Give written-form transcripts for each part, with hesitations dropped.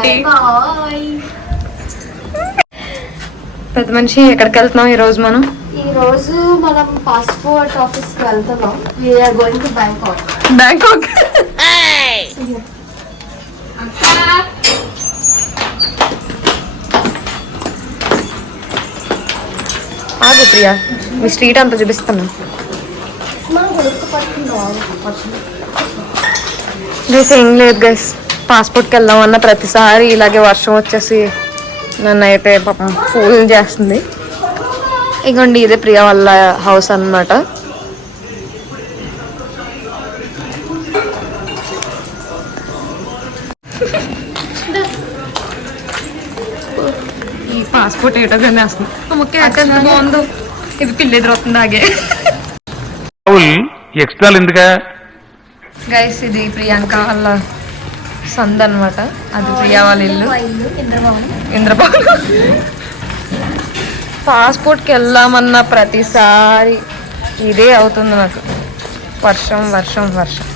Aunty. పెద్ద మనిషి ఎక్కడికి వెళ్తున్నాం ఈరోజు మనం? ఈరోజు మనం పాస్పోర్ట్ ఆఫీస్కి వెళ్తున్నాం. We're going to Bangkok. Bangkok. ఆగు ప్రియా, మీ స్ట్రీట్ అంతా చూపిస్తాను. గైస్ ఏం లేదు గైస్, పాస్పోర్ట్కి వెళ్దామన్న ప్రతిసారి ఇలాగే వర్షం వచ్చేసి నన్ను అయితే పాపం ఫూల్ చేస్తుంది. ఇగోండి ఇదే ప్రియా వాళ్ళ హౌస్ అన్నమాట. ఈ పాస్పోర్ట్ ఏటో కానీ వస్తుంది ముఖ్య ఎక్కడ బాగుందో. ఇది పిల్లి ఎదురవుతుంది ఆగే. ఎక్స్ట్రా ఎందుకా గైస్ ఇది ప్రియాంక వాళ్ళ సంద్ అనమాట. అది ప్రియా వాళ్ళ ఇల్లు. ఇంద్రబాబు. పాస్పోర్ట్కి వెళ్దామన్న ప్రతిసారి ఇదే అవుతుంది నాకు. వర్షం వర్షం వర్షం.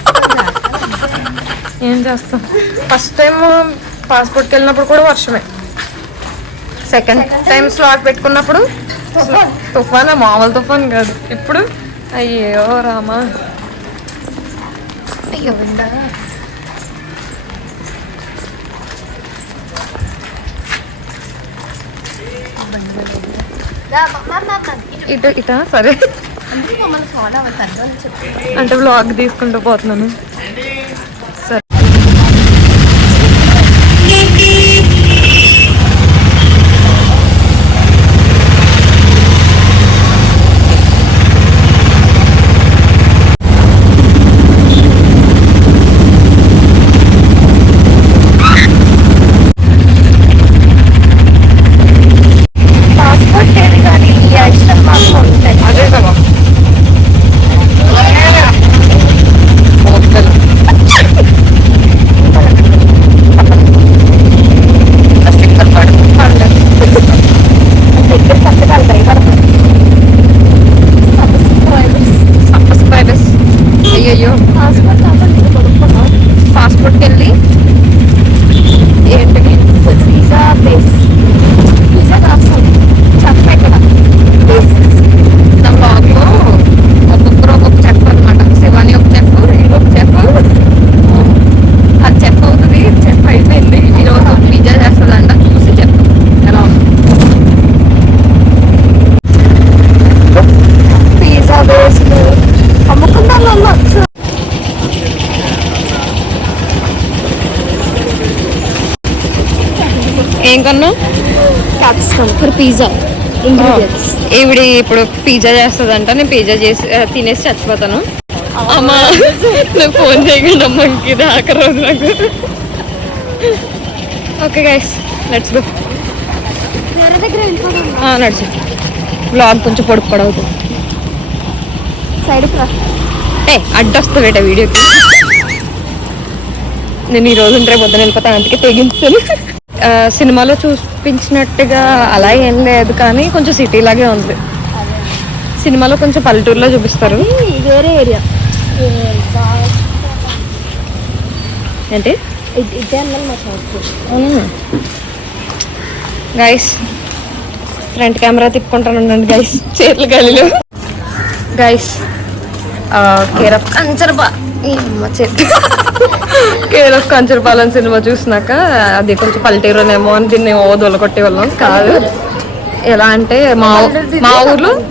ఏం చేస్తాం, ఫస్ట్ టైం పాస్పోర్ట్కి వెళ్ళినప్పుడు కూడా వర్షమే. సెకండ్ టైం స్లాట్ పెట్టుకున్నప్పుడు తుఫాన్, మామూలు తుఫాన్ కాదు. ఇప్పుడు అయ్యో రామా, అయ్యో ఉందా. ఇటు ఇటా సరే అంటే బ్లాగ్ తీసుకుంటూ పోతున్నాను. సరే పాస్పోర్ట్కి వెళ్ళి ఏంటి పిజ్జా బేస్ పిజ్జా రాస్తాం చెఫ్ ఇక్కడ నా బ్లాగ్లో ఒక్కొక్కరు ఒక్కొక్క చెఫ్ అనమాట. శివాని ఒక చెఫ్, ఇది ఒక చెఫ్. అది చెఫ్ అవుతుంది, చెఫ్ అయిపోయింది. ఈరోజు పిజ్జా చేస్తుందంట, చూసి చెఫ్ ఎలా ఉంది. పిజ్జా బేస్ అమ్ముకుంటాను అమ్మ. ఏం కొన్నావు? Capsicum for pizza ingredients. ఈవిడ ఇప్పుడు పిజ్జా చేస్తుందంట. నేను పిజ్జా చేసి తినేసి చచ్చిపోతాను. అమ్మా నువ్వు ఫోన్ చేయకుండా అమ్మకి ఇది ఆఖరి రోజు నాకు. Okay guys let's go. వేరే దగ్గర వెళ్ళిపోదాం. నడిచి బ్లాగ్ కొంచెం పొడుపు పడవుతుంది. సైడ్కి రా. అడ్డొస్తుంది బేట వీడియోకి. నేను ఈ రోజు ఉంటే పొద్దున వెళ్ళిపోతాను, అందుకే తెగించాను. సినిమాలో చూపించినట్టుగా అలా ఏం లేదు, కానీ కొంచెం సిటీ లాగే ఉంది. సినిమాలో కొంచెం పల్లెటూరులో చూపిస్తారు. వేరే ఏరియా ఏంటి ఇదే అన్నాను మా షాప్. గైస్ ఫ్రంట్ కెమెరా తిప్పుకుంటాను ఉండండి గైస్, చేతులు గలిలో. గైస్ కేర్ ఆఫ్ కంచర్పా చెట్టు కేర్ ఆఫ్ కంచర్పాలెం సినిమా చూసినాక అది కొంచెం పల్లెటూరునేమో అని దీన్ని దొలకొట్టే వాళ్ళం కాదు. ఎలా అంటే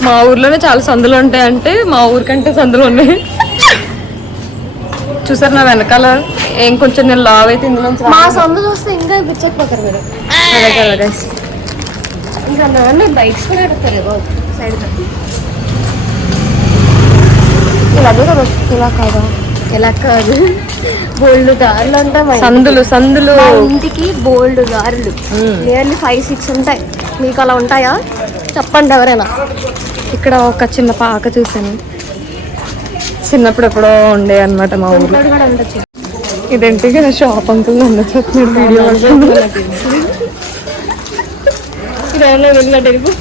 మా ఊర్లోనే చాలా సందులు ఉంటాయి. అంటే మా ఊరికంటే సందులు ఉన్నాయి. చూసారు నా వెనకాల ఏం కొంచెం నేను లావ్ అయితే ఇందులో మా సందు చూస్తే ఇంకా పిచ్చకపోతారు మీరు. అదే కదా గైస్, ఇంకా బైక్స్ కూడా అడుగుతారు సైడ్ ఇలా కాదా? ఎలా కాదు, బోల్డ్ దారులు అంతా సందులు ఇంటికి బోల్డ్ దారులు నియర్లీ 5-6 ఉంటాయి. మీకు అలా ఉంటాయా చెప్పండి ఎవరైనా. ఇక్కడ ఒక చిన్న పాక చూసాను, చిన్నప్పుడు ఎప్పుడో ఉండే అనమాట మా ఊర్లో. ఇదేంటి షాప్ అంకుల్ అందరు వీడియో వెళ్ళినట్టు.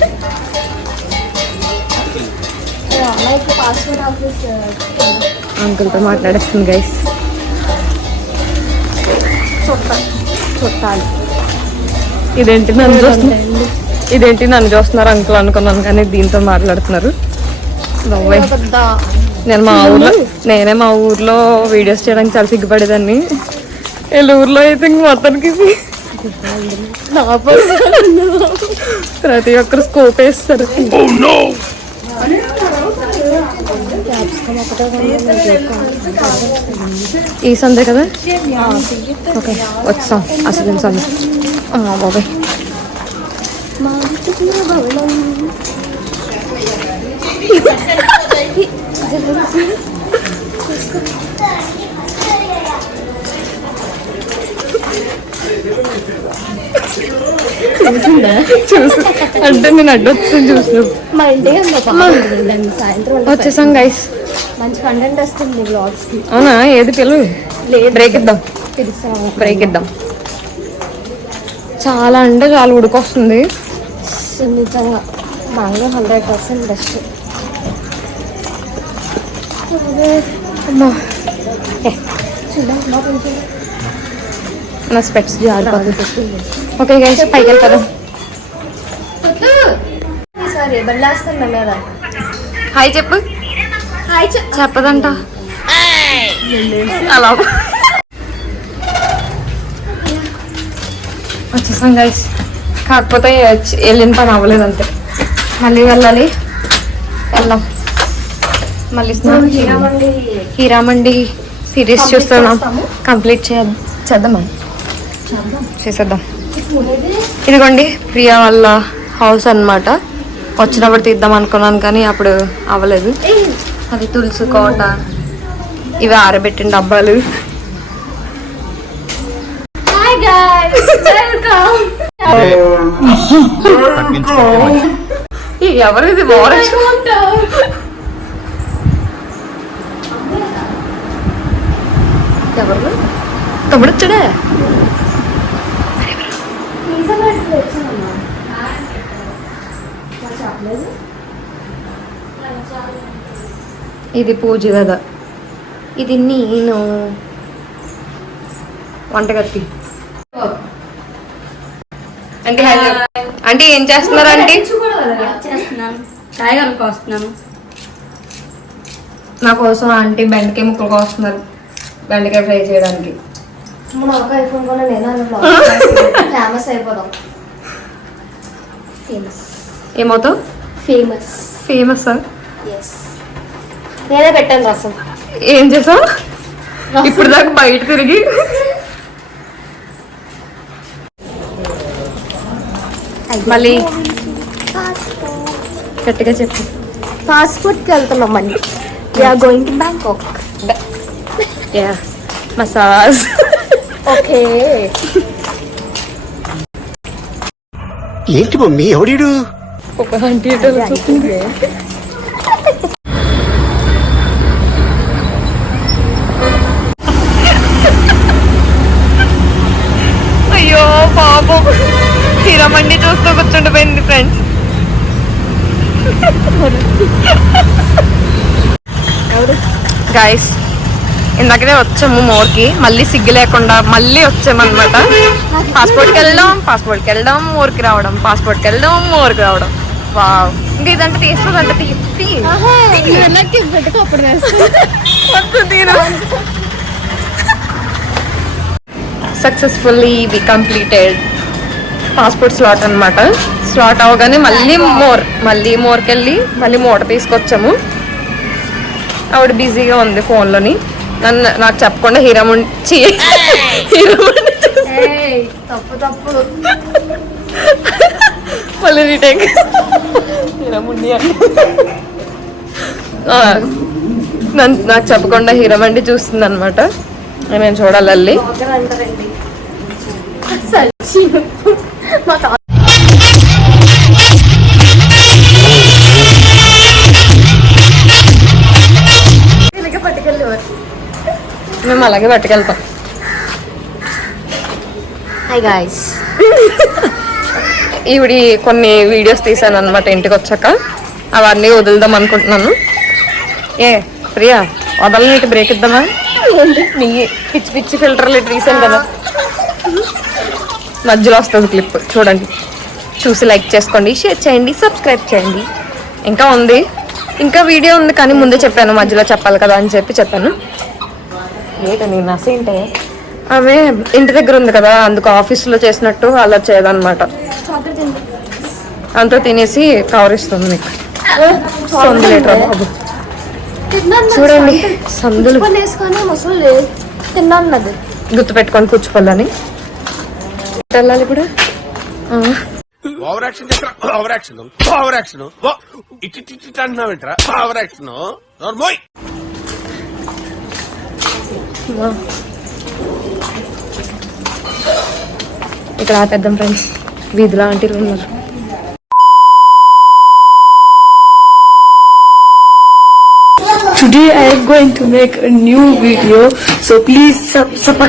అంకుల్తో మాట్లాడేస్తుంది గైస్. చుట్టాలు ఇదేంటి నన్ను చూస్తున్నారు, ఇదేంటి నన్ను చూస్తున్నారు అంకుల్ అనుకున్నాను, కానీ దీంతో మాట్లాడుతున్నారు. నేనే మా ఊర్లో వీడియోస్ చేయడానికి చాలా సిగ్గుపడేదాన్ని. వీళ్ళ ఊర్లో అయితే ఇంక మొత్తానికి ప్రతి ఒక్కరు స్కోప్ వేస్తారు. ఈ సందే కదా, ఓకే వచ్చాం. అసలు సందే అమ్మా బాబాయ్. చూసి అంటే నేను అడ్డొచ్చాను చూసిన మా ఇంటికి సాయంత్రం వచ్చేసాం గైస్. మంచి కంటెంట్ వస్తుంది బ్లాగ్స్ కి. అవునా? ఏది పిల్లలు బ్రేక్ ఇద్దాం, బ్రేక్ ఇద్దాం. చాలా అంటే చాలా ఉడికొస్తుంది నిజంగా. బాగా 100% బెస్ట్. నా స్పెట్స్ జారిపోతుంది. ఓకే గైస్ పైకి వెళ్తాం. సరే బల్లాస్తుంది మీద. హాయ్ చెప్పు. హాయ్ చెప్పదంట అలా. వచ్చేసాం గైస్. కాకపోతే వెళ్ళిన పని అవ్వలేదు అంతే. మళ్ళీ వెళ్ళాలి. వెళ్దాం మళ్ళీ. హీరామండి సిరీస్ చూస్తున్నాం. కంప్లీట్ చేద్దామని చేసేద్దాం. ఇదిగోండి ప్రియా వాళ్ళ హౌస్ అన్నమాట. వచ్చినప్పుడు తీద్దాం అనుకున్నాను కానీ అప్పుడు అవ్వలేదు. అది తులసి కోట, ఇవి ఆరబెట్టిన డబ్బాలు. ఎవరు ఇది? ఎవరు? తమ్ముడు వచ్చాడే. ఇది పూజ కదా. ఇది నేను వంటగత్తి. అంటే అంటే ఏం చేస్తున్నారు? అంటే కాయగూరలు కోస్తున్నాను. నా కోసం ఆంటీ బెండకాయ ముక్కలు కోస్తున్నారు, బెండకాయ ఫ్రై చేయడానికి. ఫేమస్ అయిపోదాం. ఏమవుతావు? ఫేమస్. ఫేమస్ నేనే పెట్టాను రసం. ఏం చేసావు ఇప్పుడు దాకా? బయట తిరిగి మళ్ళీ గట్టిగా చెప్పు. పాస్పోర్ట్కి వెళ్తున్నాం మళ్ళీ. We're going to Bangkok. Massage. Okay. ఏంటి మమ్మీ ఎవడీడు? ఒక ఆంటీ చూస్తుంది. అయ్యో పాపం హీరామండి చూస్తూ కూర్చుండిపోయింది ఫ్రెండ్స్. గైస్ ఇందాకనే వచ్చాము మోర్కి. మళ్ళీ సిగ్గు లేకుండా మళ్ళీ వచ్చామన్నమాట. పాస్పోర్ట్కి వెళ్ళడం మోర్కి రావడం, పాస్పోర్ట్కి వెళ్ళడం మోర్కి రావడం. వావ్. ఇంకా ఇదంటే తీస్తుందంటే సక్సెస్ఫుల్లీ వి కంప్లీటెడ్ పాస్పోర్ట్ స్లాట్ అనమాట. స్లాట్ అవగానే మళ్ళీ మోర్కి వెళ్ళి మళ్ళీ మూట తీసుకొచ్చాము. ఆవిడ బిజీగా ఉంది ఫోన్లోని. నాకు చెప్పకుండా హీరామండి తప్పు మళ్ళీ రీటేక్. హీరామండి నాకు చెప్పకుండా హీరామండి చూస్తుంది అనమాట. నేను చూడాలి వెళ్ళి. మేము అలాగే పట్టుకెళ్తాం. Hi guys. ఈవిడి కొన్ని వీడియోస్ తీసాను అనమాట ఇంటికి వచ్చాక. అవన్నీ వదులుదాం అనుకుంటున్నాను. ప్రియా వదలని ఇటు బ్రేక్ ఇద్దామా? నీ పిచ్చి పిచ్చి ఫిల్టర్లు ఇటు తీసాను కదా. మధ్యలో వస్తుంది క్లిప్ చూడండి, చూసి లైక్ చేసుకోండి, షేర్ చేయండి, సబ్స్క్రైబ్ చేయండి. ఇంకా ఉంది, ఇంకా వీడియో ఉంది కానీ ముందే చెప్పాను మధ్యలో చెప్పాలి కదా అని చెప్పాను. ఏంటని నసేంటే అవే ఇంటి దగ్గర ఉంది కదా, అందుకు ఆఫీస్లో చేసినట్టు అలా చేయదన్నమాట. అంతా తినేసి కవర్ ఇస్తుంది మీకు. సందులేట్రా బాబు, చూడండి సందులు వేసుకొని ముసలు తిన్నది. గుర్తు పెట్టుకొని కూర్చోవాలని వెళ్ళాలి ఇప్పుడు. Over action over action over action ఇట్టి అంటున్నావేంట్రా ఓవర్ యాక్షన్ నోర్మోయ్. ఇక్కడ ఆపేద్దాం ఫ్రెండ్స్, వీధిలో ఆంటీలు ఉన్నారు. Today I am going to make a new video, so please subscribe.